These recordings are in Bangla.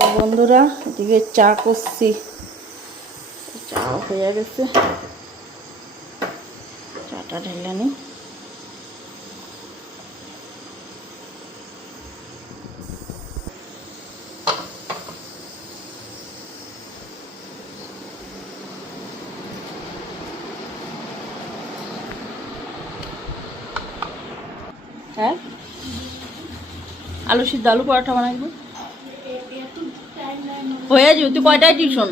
তো বন্ধুরা এদিকে চা করছি, চা হয়ে গেছে, চাটা ঢেলে নি। হ্যাঁ, আলু সিদ্ধ, আলু পরোটা বানাইব। হয়ে যাবে। তুই কয়টায় টিউশন?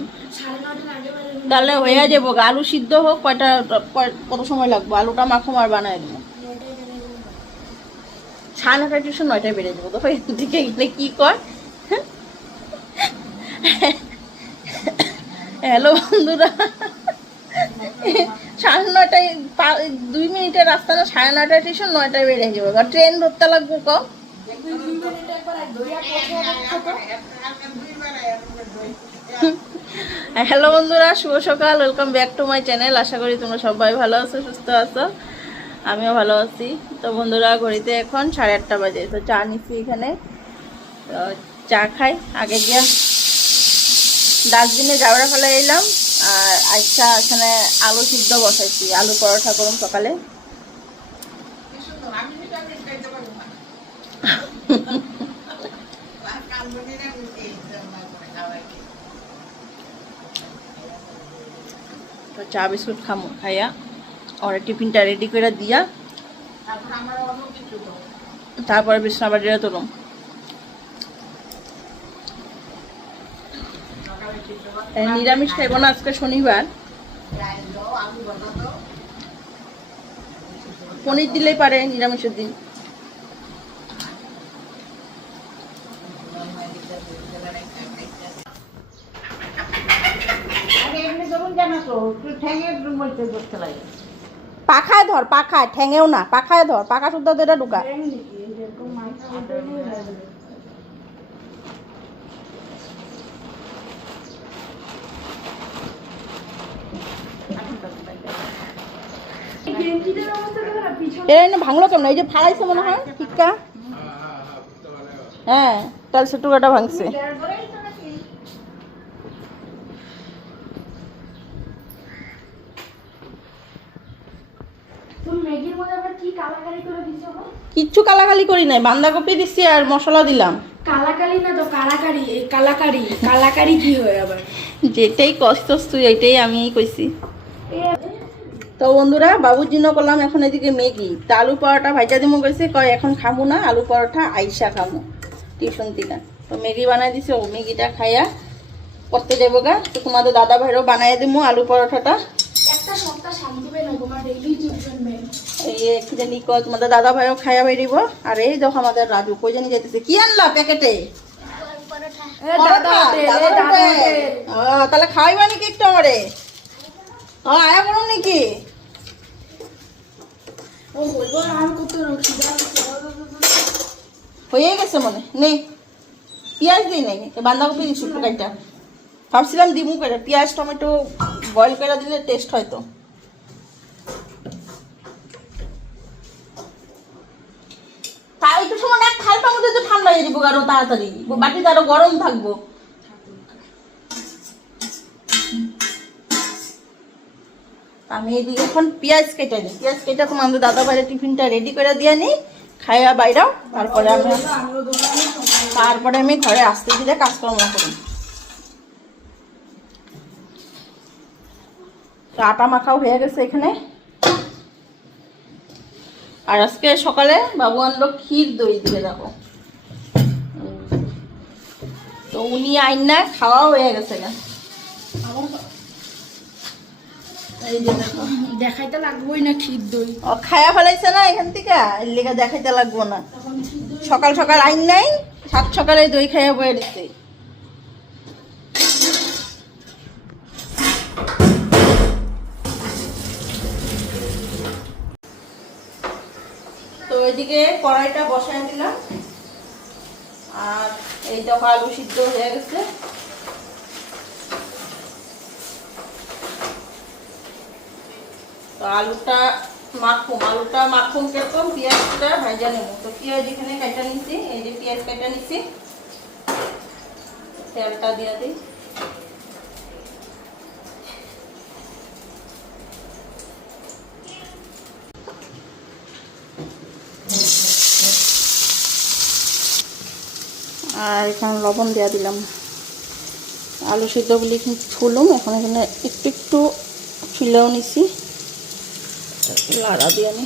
তাহলে হয়ে যাবো। আলু সিদ্ধ হোক, কত সময় লাগবে? আলুটা মাখো আর বানাই দেবো। 9:30 টিউশন, 9টায় বেরিয়ে যাবো। তো দিকে গেলে কি কয়? হ্যালো বন্ধুরা, 9:30, 2 মিনিটের রাস্তা না, 9:30 টিউশন, 9টায় বেরিয়ে যাবো। আর ট্রেন ধরতে লাগবো কম। হ্যালো বন্ধুরা, শুভ সকাল, welcome back to my channel. আশা করি তোমরা সবাই ভালো আছো, সুস্থ আছো, আমিও ভালো আছি। তো বন্ধুরা ঘড়িতে এখন 8:30 বাজে। তো চা নিচ্ছি এখানে, তো চা খাই। আগে গিয়া ডাস্টবিনে জাবড়া ফেলে এলাম, আর আচ্ছা এখানে আলু সিদ্ধ বসাইছি, আলু পরোটা করুন সকালে। তো চা বিস্কুট খামো, খাইয়া ওরা টিফিনটা রেডি করে দিয়া তারপরে বিছনা বাড়িয়ে তুলুম। নিরামিষ খাইব না, আজকে শনিবার। পনির দিলেই পারে নিরামিষের দিন। পাখায় ধর, পাখায়, ঠ্যাঙেও না, পাখায় ধর, পাখা শুদ্ধ এটা ঢুকা। এটা ভাঙলো কেমন? এই যে ফাড়াইছে মনে হয় ঠিকা। হ্যাঁ, টাইলসের টুকাটা ভাঙছে। কিচ্ছু কালাকালি করি নাই, বাঁধাকপি দিচ্ছি আর মশলা দিলাম। কালাকালি না তো কালাকারি। কালাকারি কালাকারি কি হয় আবার? যেটাই কষ্ট তুই এটাই আমি কইছি। তো বন্ধুরা বাবুর জন্য করলাম এখন এদিকে ম্যাগি। তা আলু পরোটা ভাইজা দিমো কইছে, কয় এখন খামু না, আলু পরোটা আইসা খামু টিউশন থেকে। তো ম্যাগি বানাই দিছে, ও ম্যাগিটা খাইয়া করতে যাবো গা। তো তোমাদের দাদা ভাইরও বানাইয়া দিমু আলু পরোটাটা। একটা সপ্তাহ শান্তি পাই না, তোমার ডেইলি টিউশন নেই। এই কি জানি কয়, তোমাদের দাদা ভাইও খাইয়া বেরিব। আর এই দেখো আমাদের রাজু কই জানি যাইতেছে। কি আনলা প্যাকেটে? তাহলে খাওয়াইবা নাকি একটু আমারে? আয়া বলো নাকি? হয়ে গেছে মনে নেই, পেঁয়াজ দিই নাই, বাঁধাকপি দিচ্ছি কাইটা। ভাবছিলাম দিমু করে পেঁয়াজ টমেটো বয়েল করে দিলে টেস্ট হয়তো। তাই একটু সময় এক খালটার মধ্যে তো ঠান্ডা হয়ে যাবো আরো তাড়াতাড়ি, বাটিটা আরো গরম থাকবো। আমি এদিকে এখন পেঁয়াজ কেটে নিই, পেঁয়াজ কেটে তোমাদের দাদা ভাইয়ের টিফিনটা রেডি করে দিয়ে নিই, খাইয়া বাইরাও। তারপরে আমি ঘরে আসতে দিলে কাজকর্ম করি। তো আটা মাখাও হয়ে গেছে এখানে। আর আজকে সকালে বাবু আনলো ক্ষীর দই দিয়ে, দেখো। তো উনি আইন না, খাওয়াও হয়ে গেছে না। এই যে দেখো, দেখাইতে লাগবোই না ক্ষীর দই। ও খায়া ফেলাইছে না এখান থেকে, এর লেগে দেখাইতে লাগবো না। সকাল সকাল আইন নাই, সাত সকালে দই খাইয়া বয়ে দিচ্ছে। তো ওইদিকে কড়াইটা বসায় দিলাম, আর এই দেখো আলু সিদ্ধ হয়ে গেছে। তো আলুটা মাখুম কিরকম, পেঁয়াজটা ভাজা নেবো। তো পেঁয়াজ এখানে কাটা নিচ্ছি, এই যে পেঁয়াজ কাটা নিচ্ছি। তেলটা দিয়ে দিই। আর এখানে লবণ দেওয়া দিলাম। আলু সিদ্ধগুলি ছুলুম, এখন এখানে একটু একটু ছুলেও নিছি, লাড়া দিয়ে নি।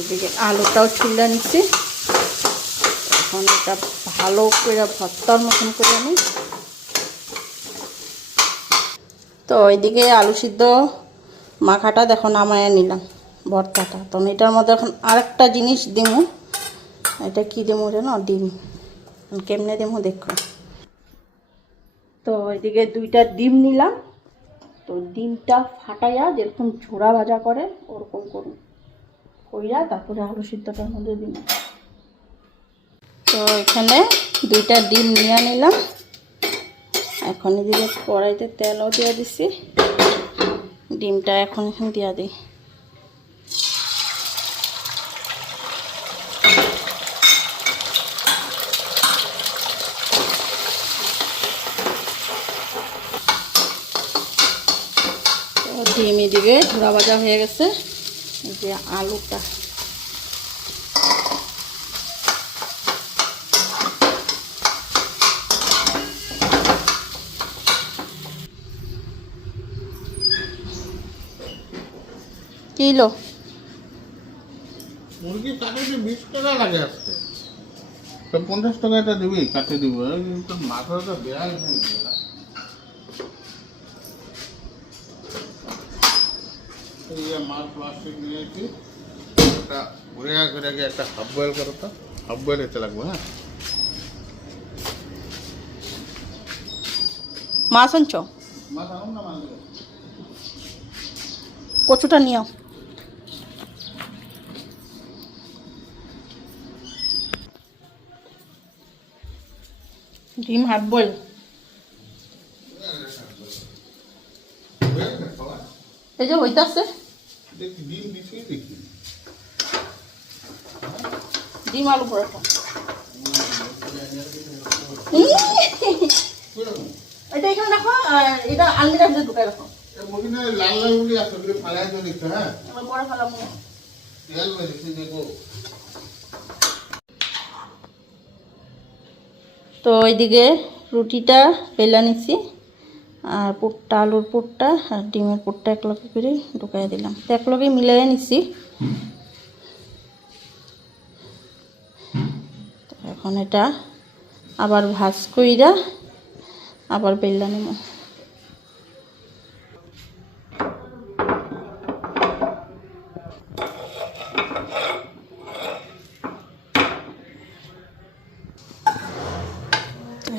এদিকে আলুটাও ছুলে নিচ্ছি, এখন এটা ভালো করে ভর্তার মতন করে নিই। তো ওইদিকে আলু সিদ্ধ মাখাটা দেখো নামায় নিলাম, ভর্তাটা। তো এটার মধ্যে এখন আরেকটা জিনিস দিমু, এটা কি দিমু জানো? ডিম। কেমনে দিমু দেখো। তো ওইদিকে 2টা ডিম নিলাম। তো ডিমটা ফাটাইয়া যেরকম ঝোড়া ভাজা করে ওরকম করুন, কইরা তারপরে আলু সিদ্ধটার মধ্যে দিন। তো এখানে 2টা ডিম নিয়ে নিলাম। এখন এদিকে কড়াইতে তেলও দিয়ে দিছি, ডিমটা এখন এখানে দিয়ে দিই। ডিম এদিকে ঝোড়া ভাজা হয়ে গেছে। এই যে আলুটা, কিলো মুরগি কাটাতে 20 টাকা লাগে আজকে, তো 50 টাকা এটা দিবি, কাটে দিব। তো মাথাটা বেয়া গেছে। এই যে মাছ প্লাস্টিক নিয়েছি, একটা ঘুরে ঘুরে গিয়ে একটা হাফ বয়েল করো, তো হাফ বয়েল হতে লাগবে। হ্যাঁ, মাছ আনছ? মাছ আনুন না, মাছ দেবো। কচুটা নিও। ডিম হাফ বয়েল। এই যে হইতাছে, দেখি ডিম দিছি, দেখি ডিম আলু পরোটা। এটা এখানে রাখো, আর এটা আলমিরার ভিতরে ঢুকাই রাখো। মুরগিটা লাল লাল মুরগি আছে, ওগুলো ফালাই তো দেখতে। হ্যাঁ, এবার পরে ফেলাবো। তেল বেশি দেখো। তো ওইদিকে রুটিটা বেলা নিছি, আর পুরটা, আলুর পুরটা আর ডিমের পুরটা একলগে করে ঢুকাই দিলাম, তো একলগে মিলাই নিছি। তো এখন এটা আবার ভাজ কইরা আবার বেলা নিব।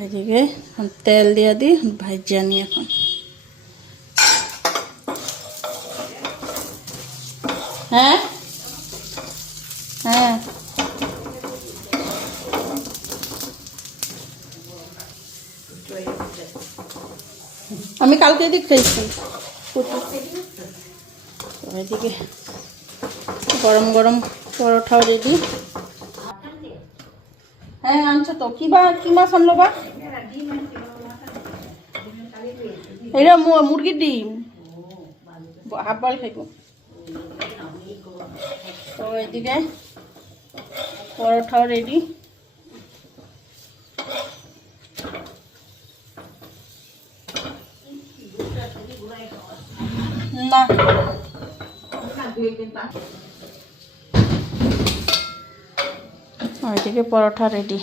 এদিকে তেল দিয়ে দিই, ভাজিয়া নিই এখন। হ্যাঁ হ্যাঁ, আমি কালকে দিক খাইছি। এদিকে গরম গরম পরোঠাও রেডি। হ্যাঁ আনছো তো, কি মাছ আনলো বা? এটা মুরগির ডিম, হাফ বয়েল খাইব। তো এদিকে পরোঠাও রেডি। না ওইদিকে পরোটা রেডি,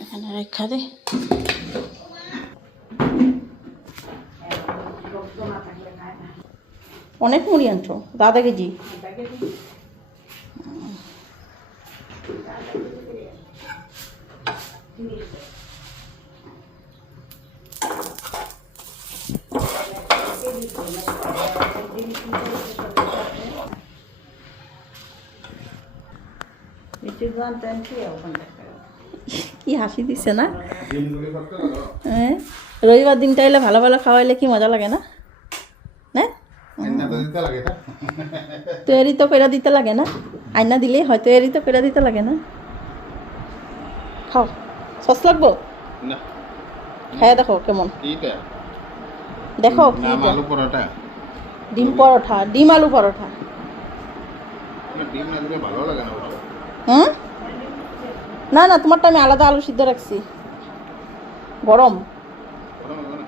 এখানে রেখা দিই। অনেক মুড়ি আনছো, দাদা কেজি। কি হাসি দিছে না? হ্যাঁ, রবিবার দিনটা এলে ভালো ভালো খাওয়াইলে কি মজা লাগে না? না তৈরি তো করে দিতে লাগে না? আয়না দিলে হয়তো এরই তো করে দিতে লাগে না। খাও, সস লাগবো? না খাইয়া দেখো কেমন, এইটা দেখো নাম কিটা। আলু পরোটা। ডিম পরোটা, ডিম আলু পরোটা। না, ডিম না দিলে ভালো লাগে না ওটা। হুম, না না, তোমারটা আমি আলাদা আলু সিদ্ধ রাখছি। গরম ভালো লাগে না।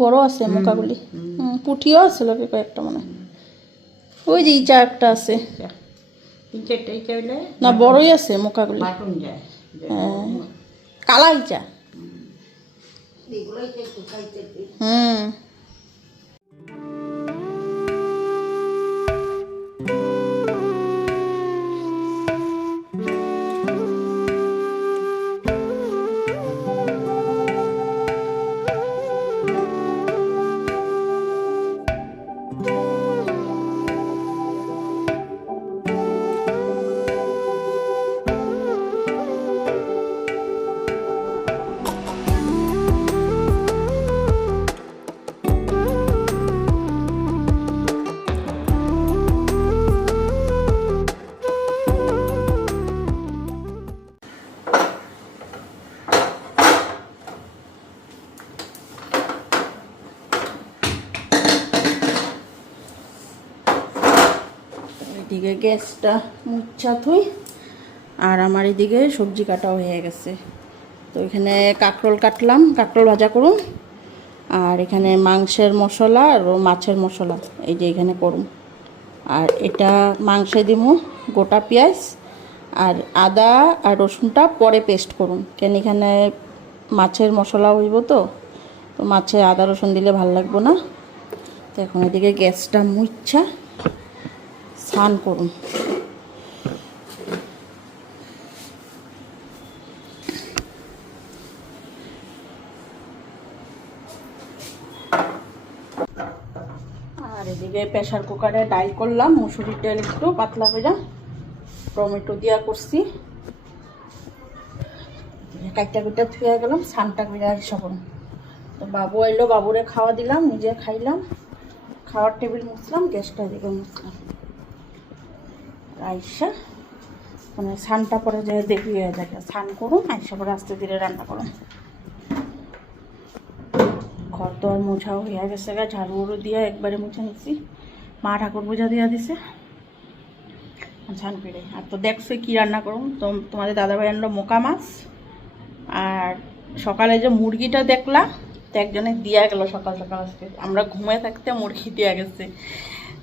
বড় আছে মোকাগুলি। পুঠিও আছে লোকে কয়েকটা মনে হয়। ওই যে ইচা একটা আছে, না বড়ই আছে মোকাগুলি। হ্যাঁ, কালা ইচা। হুম। এদিকে গ্যাসটা মুচ্ছা থুই, আর আমার এদিকে সবজি কাটাও হয়ে গেছে। তো এখানে কাঁকরোল কাটলাম, কাঁকরোল ভাজা করুন। আর এখানে মাংসের মশলা আর মাছের মশলা এই যে এখানে করুন। আর এটা মাংসে দিমু গোটা পেঁয়াজ আর আদা আর রসুনটা পরে পেস্ট করুন, কেন এখানে মাছের মশলা হইব। তো মাছে আদা রসুন দিলে ভালো লাগবো না। তো এখন এদিকে গ্যাসটা মুচ্ছা স্নান করুন। আর এদিকে প্রেশার কুকারে ডাল করলাম, মুসুরির ডাল একটু পাতলা করে টমেটো দিয়া করছি। কাইটা কুইটা থুয়ে গেলাম, স্নানটা করে আর সবন। তো বাবু এলো, বাবুরে খাওয়া দিলাম, নিজে খাইলাম, খাওয়ার টেবিল মুছলাম, গ্যাসটা এদিকে মুছলাম। আইসা মানে স্নানটা পরে যে দেখি হয়ে যায়, স্নান করুন, আইসা পরে আস্তে ধীরে রান্না করুন। ঘর তো আর মোছাও হয়ে গেছে গা, ঝাড়ু উড়ু দিয়ে একবারে মুছে নিচ্ছি। মা ঠাকুর পূজা দিয়া দিছে, স্নান করে। আর তো দেখছো কি রান্না করুন, তো তোমাদের দাদাভাই আনলো মোকা মাছ। আর সকালে যে মুরগিটা দেখলা, তো একজনে দিয়া গেল সকাল সকাল, আজকে আমরা ঘুমিয়ে থাকতে মুরগি দিয়া গেছে।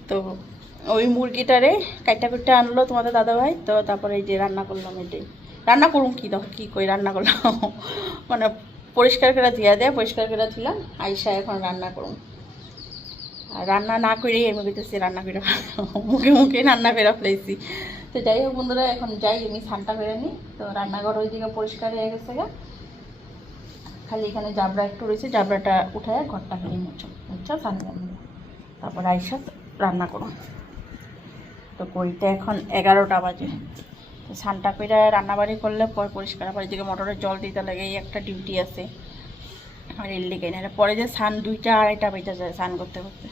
তো ওই মুরগিটারে কাইটা কুইটা আনলো তোমাদের দাদাভাই। তো তারপরে এই যে রান্না করলাম, এটাই রান্না করুন। কি দেখো কী কই রান্না করলাম, মানে পরিষ্কার করে দিয়া দেয়, পরিষ্কার করে দিলাম। আইসা এখন রান্না করুন। আর রান্না না করেই আমি বলতেছি রান্না করে মুখে মুখে রান্না করে ফেলেছি। তো যাই হোক বন্ধুরা, এখন যাই আমি স্নানটা করে নিই। তো রান্নাঘর ওই দিকে পরিষ্কার হয়ে গেছে গা, খালি এখানে জাবড়া একটু রয়েছে, জাবড়াটা উঠায় ঘরটা খালি মুছো মুছা স্নান করে। তারপর আইসা রান্না করুন। তো কইতে এখন 11টা বাজে। তো স্নানটা করে রান্নাবাড়ি করলে পরে পরিষ্কার, আবার এদিকে মোটরের জল দিতে লাগে, এই একটা ডিউটি আছে। আর এর লেগে না, পরে যে স্নান 2টা 2:30 বেজে যায় স্নান করতে করতে।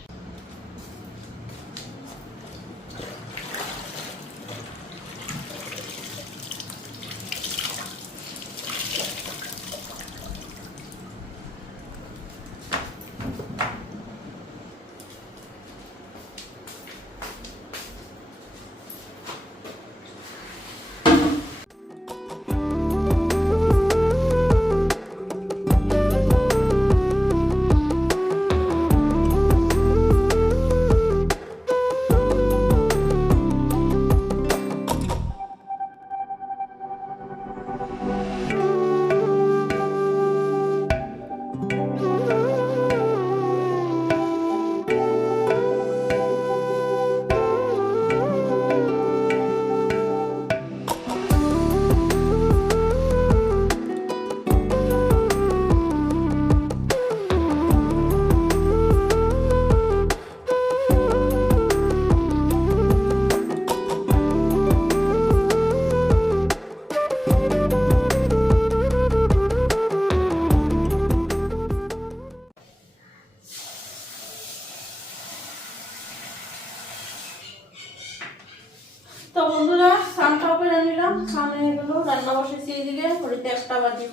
বন্ধুরা স্নানটাও করে নিলাম, স্নান হয়ে গেল, রান্না বসেছি এইদিকে, ঘড়িতে 1টা বাজে।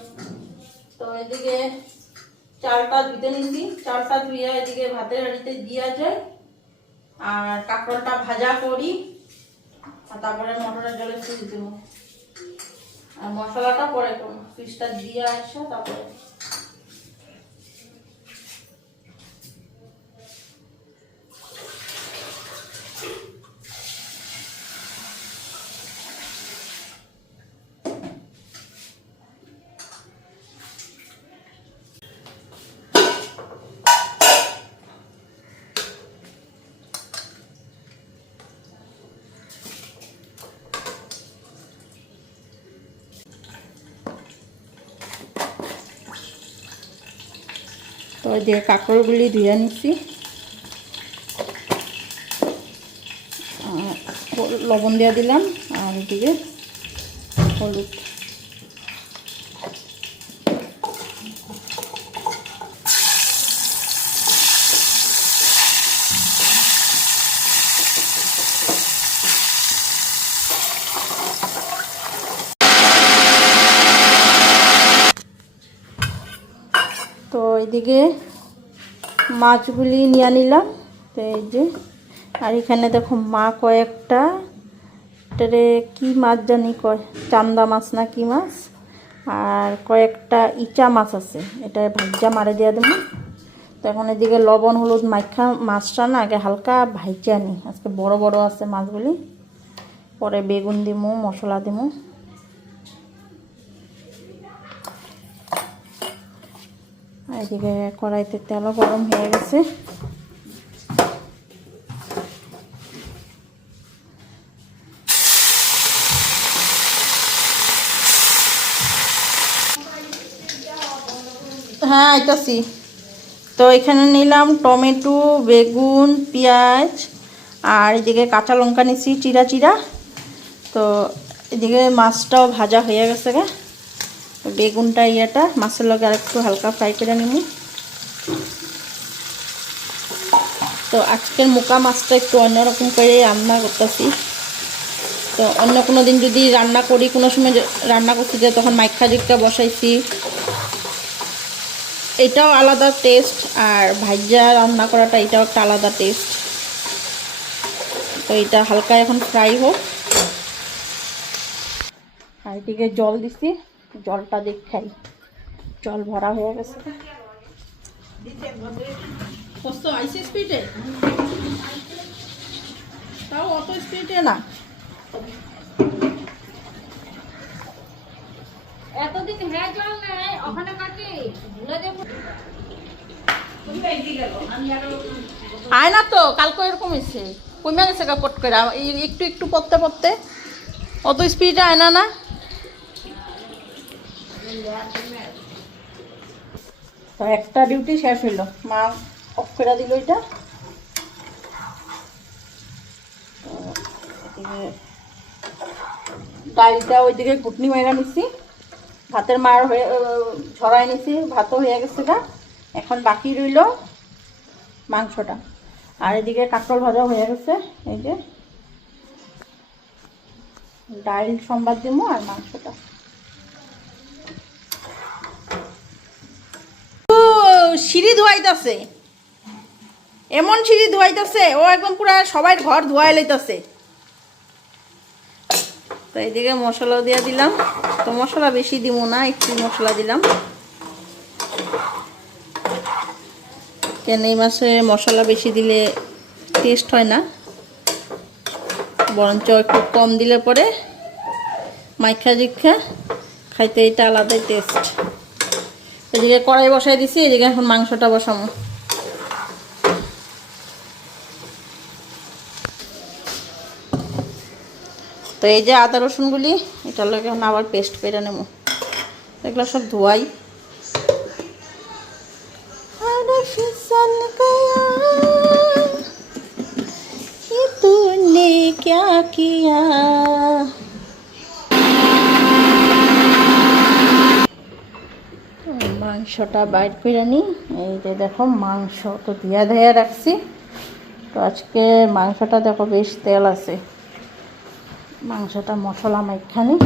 তো এদিকে চালটা ধুতে নিছি, চালটা ধুয়ে এদিকে ভাতের হাঁড়িতে দিয়া যায়, আর কাঁকরোলটা ভাজা করি, আর তারপরে মটরের জলে সুইচ দেবো, আর মশলাটা পরে করবো, সুইচটা দিয়ে আসা তারপরে। তো এই যে কাঁকরোলগুলি ধুয়ে নিচ্ছি, লবণ দিয়ে দিলাম, আর এদিকে হলুদ। তো এইদিকে মাছগুলি নিয়ে নিলাম, তো এই যে, আর এখানে দেখো মা কয়েকটা, এটারে কি মাছ জানি কয়, চান্দা মাছ না কি মাছ, আর কয়েকটা ইচা মাছ আছে, এটা ভাজা মারে দিয়ে দেবো। তো এখন এদিকে লবণ হলুদ মাখা মাছটা না আগে হালকা ভাজা নি, আজকে বড় বড় আছে মাছগুলি, পরে বেগুন দিমু, মশলা দিমু। এদিকে কড়াইতে তেলও গরম হয়ে গেছে, হ্যাঁ আইতাছি। তো এখানে নিলাম টমেটো, বেগুন, পেঁয়াজ, আর এদিকে কাঁচা লঙ্কা নিছি চিরা চিরা। তো এদিকে মাছটাও ভাজা হয়ে গেছে গা, বেগুনটা ইয়েটা মাছের লগে আর একটু হালকা ফ্রাই করে নিব। তো আজকের মুকা মাছটা একটু অন্যরকম করে রান্না করতেছি। তো অন্য কোনো দিন যদি রান্না করি, কোনো সময় রান্না করতে যাই তখন মাইখা জিক্কা বসাইছি, এটাও আলাদা টেস্ট, আর ভাজা রান্না করাটা এটাও একটা আলাদা টেস্ট। তো এটা হালকা এখন ফ্রাই হোক, আর এদিকে জল দিছি, জলটা দেখাই, জল ভরা হয়ে গেছে। কষ্ট আইসে স্পিডে, তাও অত স্পিডে না, এতদিন হ্যাঁ জল নেই ওখানে কাটি ভুলে দেব। আয় না তো, কালকে এরকম হয়েছে, কমে গেছে গা পট করে, একটু একটু পড়তে পড়তে, অত স্পিডে আয় না না। তো একটা ডিউটি শেষ হইলো, মা অফ করে দিল এটা। ডালটা ওইদিকে ঘুটনি মেরা নিছি, ভাতের মার হয়ে ঝরাই নিছি, ভাতও হয়ে গেছে গা। এখন বাকি রইল মাংসটা, আর এদিকে কাঁকরোল ভাজা হয়ে গেছে। এই যে ডাল সম্বাদ দিব, আর মাংসটা সিঁড়ি ধোয়াইতেছে, এমন সিঁড়ি ধোয়াইতেছে, ও একদম পুরা সবাই ঘর ধোয়াই লইতেছে। তো এইদিকে মশলা দিয়ে দিলাম, তো মশলা বেশি দিব না, একটু মশলা দিলাম, কেন এই মাছে মশলা বেশি দিলে টেস্ট হয় না, বরঞ্চ একটু কম দিলে পরে মাইখা জিক্ষা খাইতে এটা আলাদাই টেস্ট। এদিকে কড়াই বসাই দিছি, এদিকে এখন মাংসটা বসাবো। তো এই যে আদা রসুনগুলি, এটার লগে এখন আবার পেস্ট করে নেব, এগুলো সব ধোয়াই। तूने क्या किया, মাংসটা বাইর করে নি। এই যে দেখো মাংস তো দিয়া ধেয়া রাখছি, তো আজকে মাংসটা দেখো বেশ তেল আছে, মাংসটা মশলা মাইখানি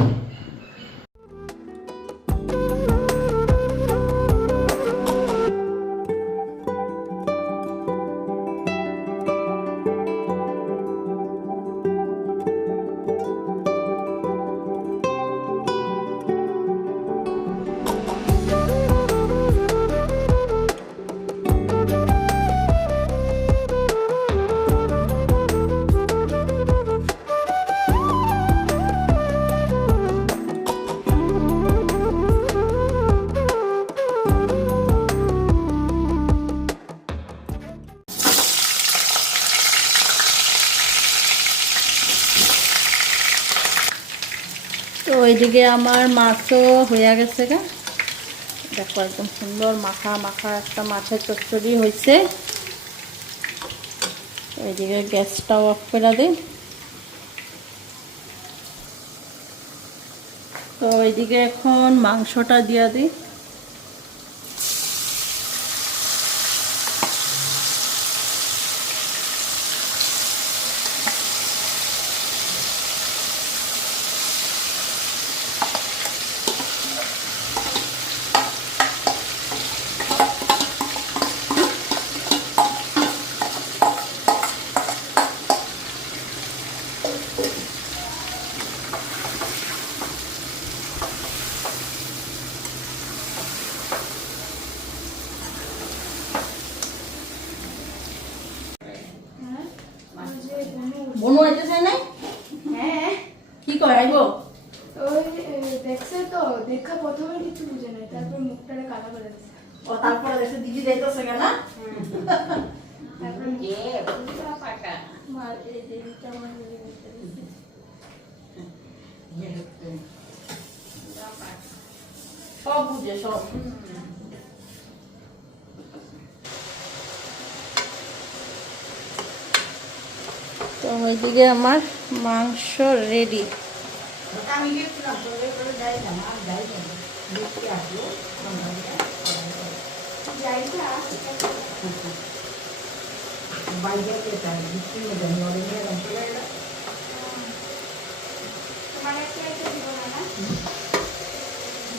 তো ওইদিকে আমার মাছও হয়ে গেছে গা দেখো একদম সুন্দর মাখা মাখা একটা মাছের চচ্চড়ি হয়েছে ওইদিকে গ্যাসটাও অফ করে দিই তো ওইদিকে এখন মাংসটা দিয়ে দিই বনু আইতেছে নাই হ্যাঁ কি কয় আইব ওই দেখছে তো দেখা প্রথমে কিছু বুঝে নাই তারপর মুখটারে কালা করে দিছে ও তারপরে দেখে দিদি যাইতেছে কেন না তারপর সব বুঝে সব তো ওইদিকে আমার মাংস রেডি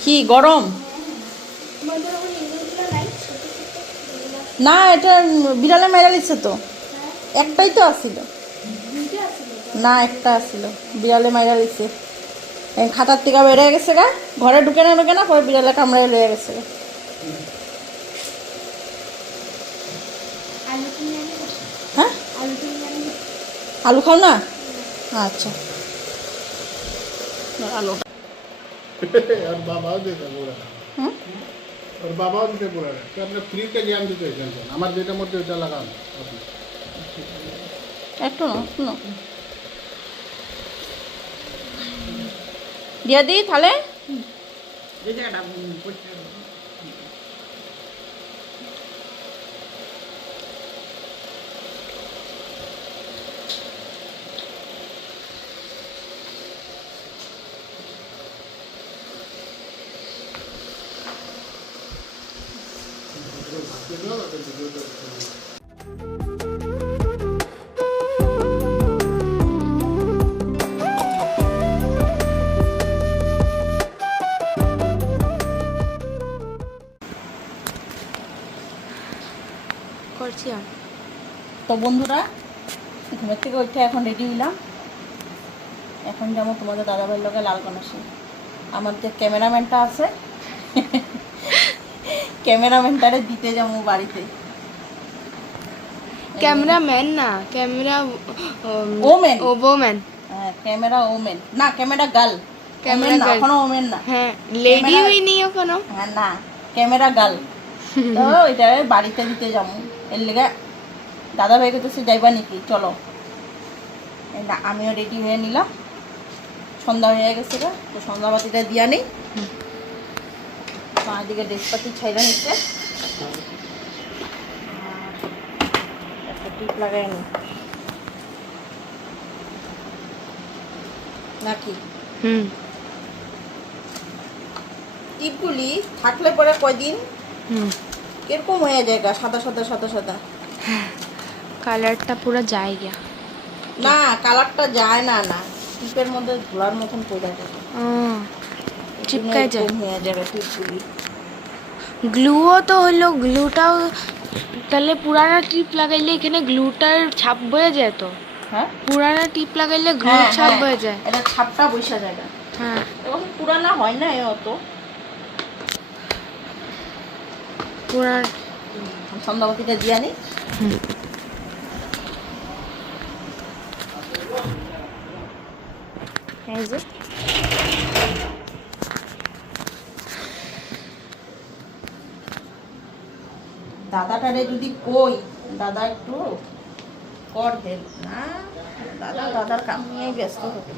কি গরম না এটা বিড়ালে মেরা লিছে তো একটাই তো আসছিল না একটা আসছিল বিড়ালে মাইরা লিছে খাতার থেকে বেড়ে গেছে গা ঘরে ঢুকে না পরে বিড়ালে কামড়ায় লয়ে গেছে গা হ্যাঁ আলু খাও না আচ্ছা আলু और बाबाও দিতে পুরা और बाबाও দিতে পুরা তো আপনি ফ্রি তে জ্ঞান দিতে চাইছেন আমার যেটার মধ্যে ওটা লাগান আপনি একটু না শুনো দিয়ে দিই তাহলে করছি আর তো বন্ধুরা ঘুমের থেকে উঠে এখন রেডি হইলাম এখন যাবো তোমাদের দাদাভাইয়ের লগে লালগণেশে আমার যে ক্যামেরাম্যানটা আছে ক্যামেরাম্যানটারে দিতে যাবো বাড়িতে ক্যামেরাম্যান না ক্যামেরা ওমেন ওম্যান হ্যাঁ ক্যামেরা ওমেন না ক্যামেরা গার্ল ক্যামেরা না এখনো ওমেন না হ্যাঁ লেডি হইনি এখনো হ্যাঁ না ক্যামেরা গার্ল তো ওইটা বাড়িতে দিতে যাবো এর লেগে দাদা ভাই করতেছে যাইবা নাকি চলো না আমিও রেডি হয়ে নিলাম সন্ধ্যা হয়ে গেছে গা তো সন্ধ্যাবাতিটা দিয়া নেই দিকে ড্রেসপাতি ছাইরা নিচ্ছে একটা টিপ লাগাই নি নাকি টিপগুলি থাকলে পরে কয়দিন এরকম হয়ে যায় গা সাদা সাদা সাদা সাদা কালারটা পুরো যায় গিয়া না কালারটা যায় না না টিপের মধ্যে ধোলার মতন পড়ে যাবে, ও চিপকায় যায়। হয়ে যাবে টিপগুলি। গ্লুও তো হলো, গ্লুটাও তাহলে পুরানা টিপ লাগাইলে এখানে গ্লুটার ছাপ বয়ে যায় তো। হ্যাঁ পুরানা টিপ লাগাইলে গ্লুর ছাপ বয়ে যায়। এটা ছাপটা বৈশা যায় না, হ্যাঁ তখন পুরানা হয় না এ অত। পুরান সন্ধ্যাবতীটা দিয়ে আনি। এই যে দাদাটারে যদি কই, দাদা একটু কর দেন না, দাদার কাম নিয়ে ব্যস্ত হবে।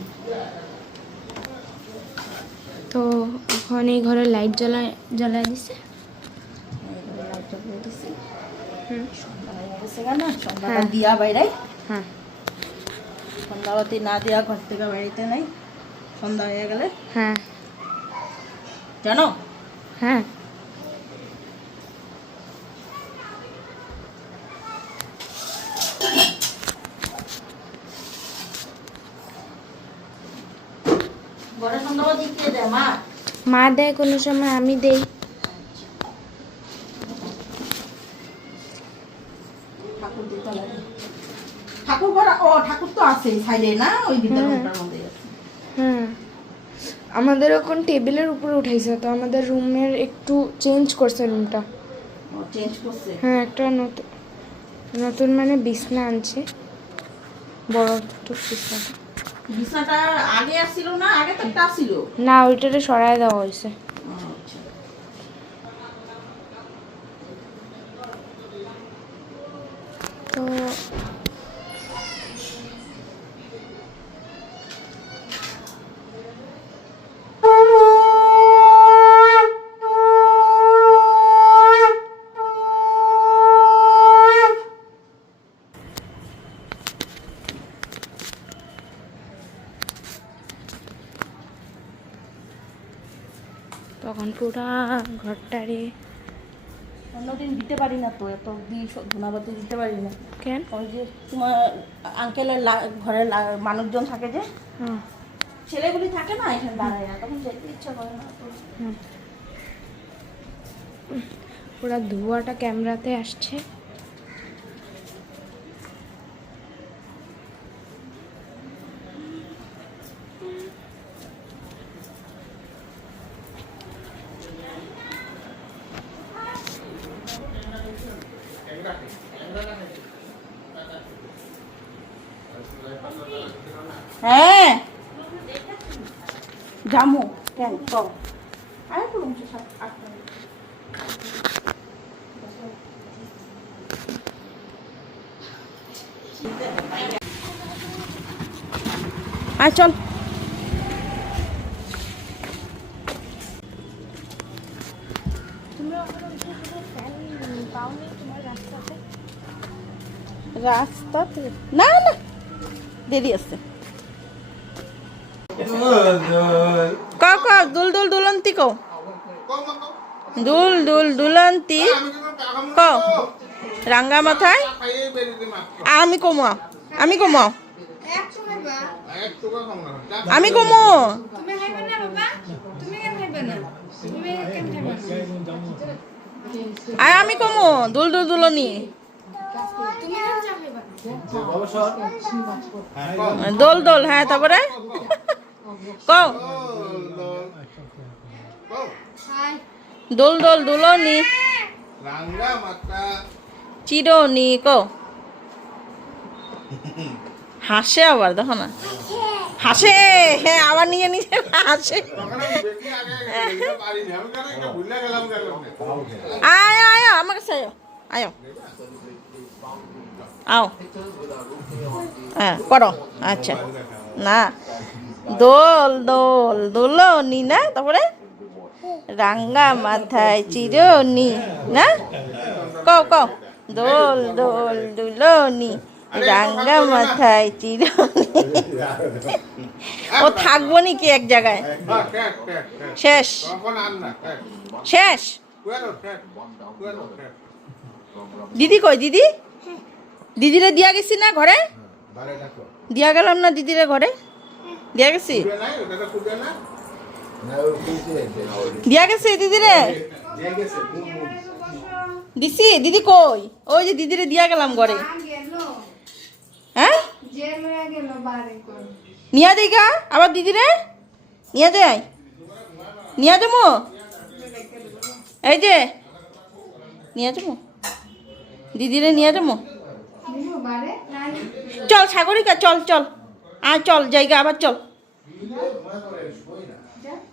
তো এখন এই ঘরে লাইট জ্বালায় দিছে। হুম সন্ধ্যাটা দিয়া বাইরাই, হ্যাঁ সন্ধ্যাবতী না দিয়া ঘর থেকে বাড়িতে নাই, সন্ধ্যা হয়ে গেলে হ্যাঁ জানো। হ্যাঁ ঘরে সন্ধ্যাবতী কে দেয়? মা। মা দেয়, কোনো সময় আমি দেই। ঠাকুর দিতে লাগে, ঠাকুর ঘর, ও ঠাকুর তো আছে সাইডে না, ওই ভিতরে রুমটার মধ্যে আছে। হ্যাঁ আমাদের এখন টেবিলের উপরে উঠাইছে, তো আমাদের রুমের একটু চেঞ্জ করছে রুমটা। ও চেঞ্জ করছে। হ্যাঁ একটা নতুন নতুন মানে বিছনা আনছে, বড় একটু বিছনাটা। বিছানাটা আগে আসছিল না, আগে তো একটা ছিল। না ওইটারে সরায় দেওয়া হয়েছে। আচ্ছা। তো তখন পুরা ঘরটারে অন্যদিন দিতে পারি না তো, এত ধুনাবাতি দিতে পারি না। কেন? ওই যে তোমার আঙ্কেলের ঘরে মানুষজন থাকে যে, হ্যাঁ ছেলেগুলি থাকে না এখানে দাঁড়ায়, তখন যেতে ইচ্ছা করে না তো। পুরা ধোঁয়াটা ক্যামেরাতে আসছে। হ্যাঁ জামু কেন কম আরে তো 7-8 মিনিট। আয় চল। রাস্তাতে না না, দেরি আছে। ক ক দুল দুল দুলন্তি কো, দুল দুল দুলন্তি ক, রাঙ্গা মাথায়। আমি কমো, আমি কমো, আমি কমো। আয় আমি কমো, দুল দুল দুলনি, দোল দোল। হ্যাঁ তারপরে কও দোল দোল দুলনি চিরনি কও। হাসে আবার, দেখো না হাসে, হ্যাঁ আবার নিয়ে নিজে হাসে। আয় আয় আমার কাছে আয়, আয় আও। হ্যাঁ করো, আচ্ছা না দোল দোল দুলনি না, তারপরে রাঙ্গা মাথায় চিরনি না, কও কও দোল দোল দুলনি রাঙ্গা মাথায় চিরনি। ও থাকবো নাকি এক জায়গায়? শেষ শেষ। দিদি কই? দিদি দিদিরে দিয়া গেছি না ঘরে, দিয়া গেলাম না দিদিরে ঘরে। দিয়া গেছি কুবে নাই ওটা কুবে না দিয়া গেছে দিদিরে দিয়ে গেছে বুম বুম দিছি দিদি কই ওই যে দিদিরে দিয়া গেলাম ঘরে হ্যাঁ নিয়া যাই গা আবার দিদিরে নিয়া যাই নিয়া যাবো এই যে নিয়া যাবো দিদিরে নিয়া যাবো চল সাগরিকা চল চল আর চল জায়গা আবার চল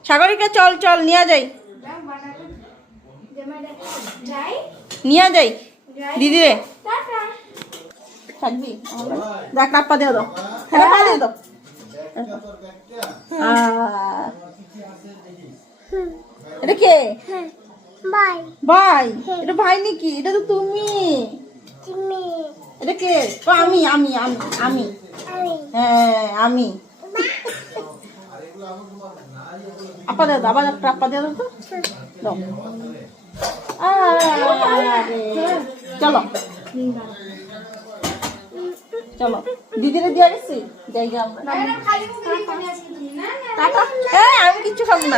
সাগরিকা চল চল নিয়া যাই নিয়া যাই দিদিরে থাকবি দেখ পা দিয়ে দাও হ্যাঁ পা দিয়ে দাও এটা কে ভাই এটা ভাই নাকি এটা তো তুমি এটা কে আমি আমি আমি আমি হ্যাঁ আমি আপা দিয়ে দাও আবার একটা আপা দিয়ে দাও তো দাও চলো চলো দিদিরে দিয়ে গেছি জায়গা আমরা আমি কিচ্ছু খাবো না